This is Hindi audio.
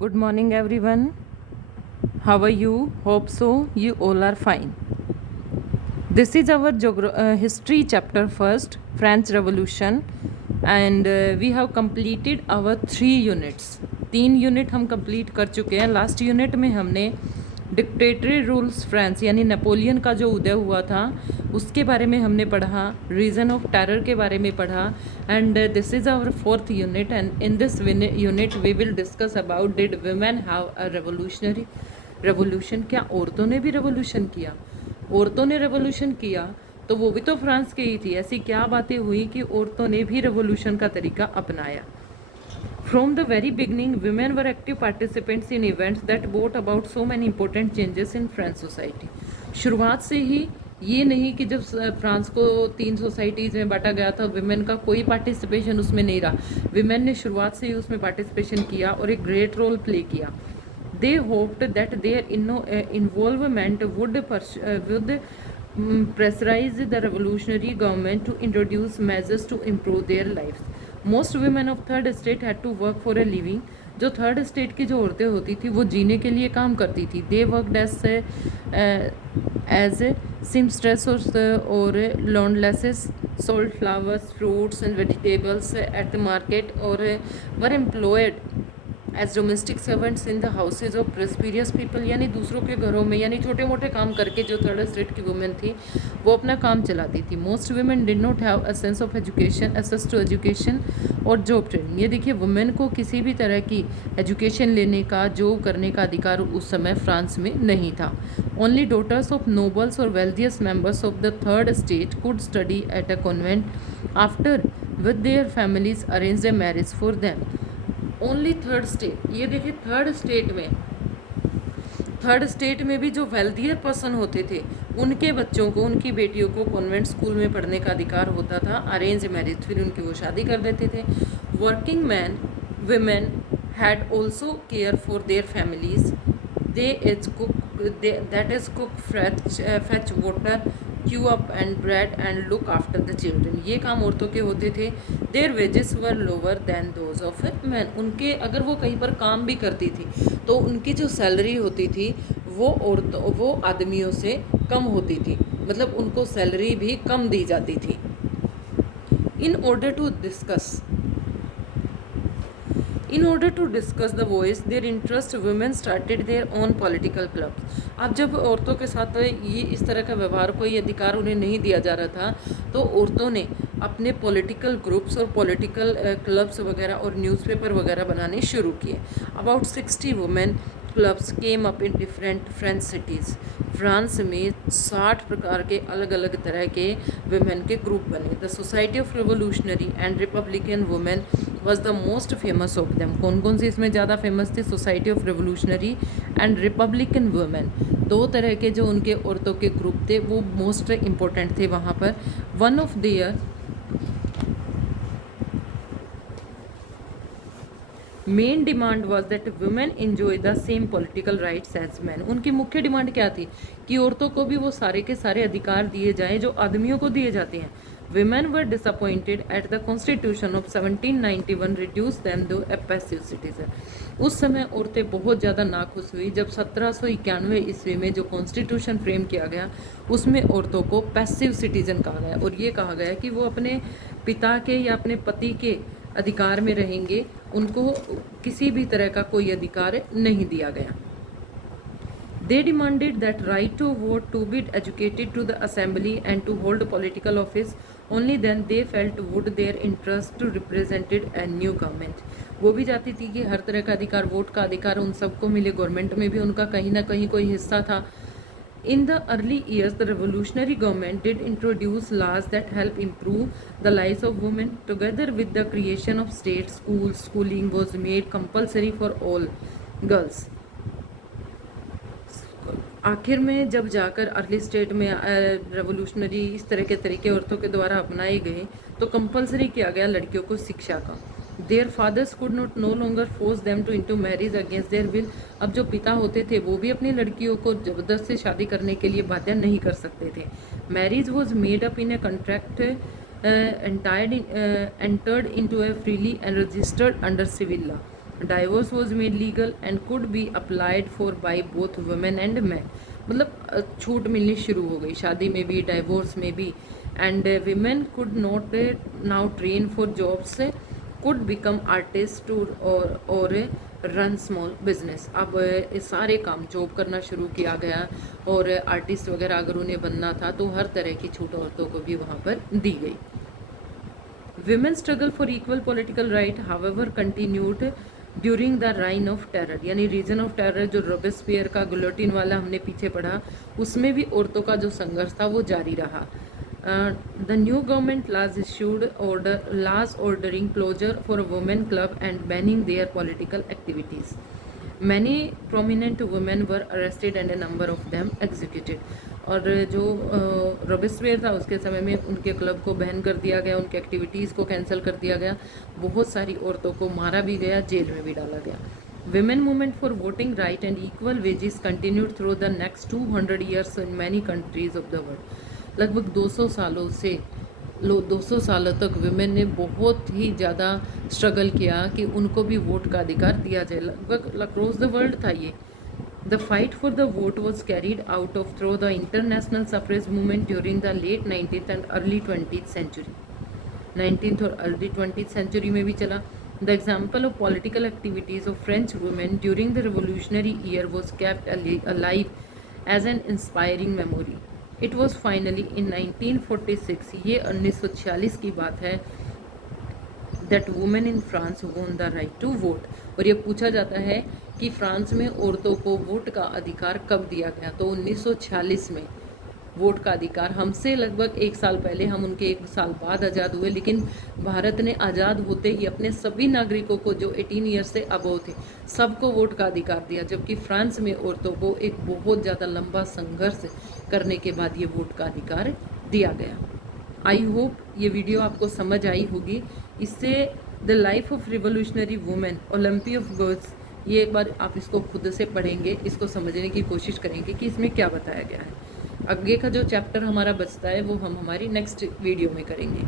Good morning, everyone. How are you? Hope so. You all are fine. This is our history chapter first, French Revolution, and we have completed our 3 units. 3 unit हम कंप्लीट कर चुके हैं. लास्ट यूनिट में हमने डिक्टेटरी रूल्स फ्रांस यानी नेपोलियन का जो उदय हुआ था उसके बारे में हमने पढ़ा, रीज़न ऑफ टेरर के बारे में पढ़ा, and this is our 4th unit. And in this unit we will discuss about did women have a revolutionary revolution. क्या औरतों ने भी रेवोल्यूशन किया? औरतों ने रेवोल्यूशन किया तो वो भी तो फ्रांस की ही थी. ऐसी क्या बातें हुई कि औरतों ने भी रेवोल्यूशन का तरीका अपनाया? From the very beginning, women were active participants in events that brought about so many important changes in French society. शुरुआत से ही ये नहीं कि जब फ्रांस को 3 सोसाइटीज़ में बांटा गया था विमेन का कोई पार्टिसिपेशन उसमें नहीं रहा. विमेन ने शुरुआत से ही उसमें पार्टिसिपेशन किया और एक ग्रेट रोल प्ले किया. They hoped that their involvement would pressurize the revolutionary government to introduce measures to improve their lives. Most women of third estate had to work for a living. जो थर्ड स्टेट की जो औरतें होती थी वो जीने के लिए काम करती थी. दे वर्कड एज सिमस्ट्रेस और laundresses, sold flowers, fruits and vegetables at the market और were employed as domestic servants in the houses of prosperous people. यानी दूसरों के घरों में यानी छोटे मोटे काम करके जो थर्ड स्टेट की वुमेन थी वो अपना काम चलाती थी. Most women did not have a sense of education, access to education और जॉब ट्रेनिंग. ये देखिए वुमेन को किसी भी तरह की एजुकेशन लेने का, जॉब करने का अधिकार उस समय फ्रांस में नहीं था. ओनली डॉटर्स ऑफ नोबल्स और wealthiest members of the third state could study at a convent after with their families arranged a marriage for them. Only third state. ये देखिए थर्ड स्टेट में भी जो वेल्थियर पर्सन होते थे उनके बच्चों को, उनकी बेटियों को कॉन्वेंट स्कूल में पढ़ने का अधिकार होता था. अरेंज मैरिज, फिर उनकी वो शादी कर देते थे. Working man women had also care for their families. That is cook, fetch water, queue up and bread and look after the children. ये काम औरतों के होते थे. Their wages were lower than those of men. उनके अगर वो कहीं पर काम भी करती थी तो उनकी जो सैलरी होती थी वो आदमियों से कम होती थी. मतलब उनको सैलरी भी कम दी जाती थी. In order to discuss the voice, their interest, women started their own political clubs. अब जब औरतों के साथ ये इस तरह का व्यवहार, कोई अधिकार उन्हें नहीं दिया जा रहा था तो औरतों ने अपने पॉलिटिकल ग्रुप्स और पॉलिटिकल क्लब्स वगैरह और न्यूज़पेपर वगैरह बनाने शुरू किए. About 60 women clubs came up in different French cities. France में 60 प्रकार के अलग अलग तरह के वुमेन के ग्रुप बने. The society of revolutionary and Republican women was the most famous of them. कौन कौन सी इसमें ज़्यादा फेमस थी? Society of revolutionary and Republican women. 2 तरह के जो उनके औरतों के ग्रुप थे वो मोस्ट इम्पोर्टेंट थे वहाँ पर. One of their main demand was that women enjoy the same political rights as man. उनकी मुख्य डिमांड क्या थी? कि औरतों को भी वो सारे के सारे अधिकार दिए जाएं जो आदमियों को दिए जाते हैं. Women were disappointed at the Constitution of 1791 reduced them to a passive citizen. उस समय औरतें बहुत ज़्यादा नाखुश हुई जब 1791 ईस्वी में जो कॉन्स्टिट्यूशन फ्रेम किया गया उसमें औरतों को पैसिव सिटीज़न कहा गया और ये कहा गया कि वो अपने पिता के या अपने पति के अधिकार में रहेंगे. उनको किसी भी तरह का कोई अधिकार नहीं दिया गया. They demanded that right to vote, to be educated, to the assembly and to hold political office. Only then they felt would their interest to represented a new government. वो भी चाहती थी कि हर तरह का अधिकार, वोट का अधिकार उन सबको मिले. गवर्नमेंट में भी उनका कहीं ना कहीं कोई हिस्सा था. In the early years, the revolutionary government did introduce laws that help improve the lives of women. Together with the creation of state schools, schooling was made compulsory for all girls. आखिर में जब जाकर अर्ली स्टेट में रेवोल्यूशनरी इस तरह के तरीके औरतों के द्वारा अपनाए गए तो कंपलसरी किया गया लड़कियों को शिक्षा का. Their fathers could not no longer force them to into marriage against their will. अब जो पिता होते थे वो भी अपनी लड़कियों को ज़बरदस्ती शादी करने के लिए बाध्य नहीं कर सकते थे. Marriage was made up in a contract entered into a freely and registered under civil law. Divorce was made legal and could be applied for by both women and man. मतलब छूट मिलनी शुरू हो गई शादी में भी, डाइवोर्स में भी। And women could not now train for jobs, could become artist और रन स्मॉल बिजनेस। अब सारे काम जॉब करना शुरू किया गया, और आर्टिस्ट वगैरह अगर उन्हें बनना था तो हर तरह की छूट औरतों को भी वहाँ पर दी गई। Women struggle for equal political right however continued during the reign of terror, यानी रीजन ऑफ टेरर जो रॉबेस्पियर का गुलोटिन वाला हमने पीछे पढ़ा, उसमें भी औरतों का जो संघर्ष था वो जारी रहा। द न्यू गवर्नमेंट लाज issued laws ordering closure for a women club and banning their political activities. Many prominent women were arrested and a number of them executed. और जो रॉबेस्पियर था उसके समय में उनके क्लब को बैन कर दिया गया, उनके एक्टिविटीज़ को कैंसिल कर दिया गया, बहुत सारी औरतों को मारा भी गया, जेल में भी डाला गया। Women movement for voting right and equal wages continued through the next 200 years in many countries of the world. लगभग 200 सालों से 200 सालों तक विमेन ने बहुत ही ज़्यादा स्ट्रगल किया कि उनको भी वोट का अधिकार दिया जाए। लगभग अक्रॉस द वर्ल्ड था ये। The fight for the vote was carried out of through the international suffrage movement during the late 19th and early 20th century. 19th और अर्ली 20th सेंचुरी में भी चला। The example of political activities of French women during the revolutionary year was kept alive as an inspiring memory. It was finally in 1946, ये 1946 की बात है, that women in France won the right to vote. और ये पूछा जाता है कि फ्रांस में औरतों को वोट का अधिकार कब दिया गया, तो 1946 में वोट का अधिकार। हमसे लगभग 1 साल पहले, हम उनके 1 साल बाद आज़ाद हुए, लेकिन भारत ने आज़ाद होते ही अपने सभी नागरिकों को जो 18 ईयर्स से अबव थे सबको वोट का अधिकार दिया, जबकि फ्रांस में औरतों को एक बहुत ज़्यादा लंबा संघर्ष करने के बाद ये वोट का अधिकार दिया गया। आई होप ये वीडियो आपको समझ आई होगी। इससे the life of revolutionary women, Olympe of girls, ये एक बार आप इसको खुद से पढ़ेंगे, इसको समझने की कोशिश करेंगे कि इसमें क्या बताया गया है। आगे का जो चैप्टर हमारा बचता है वो हम हमारी नेक्स्ट वीडियो में करेंगे।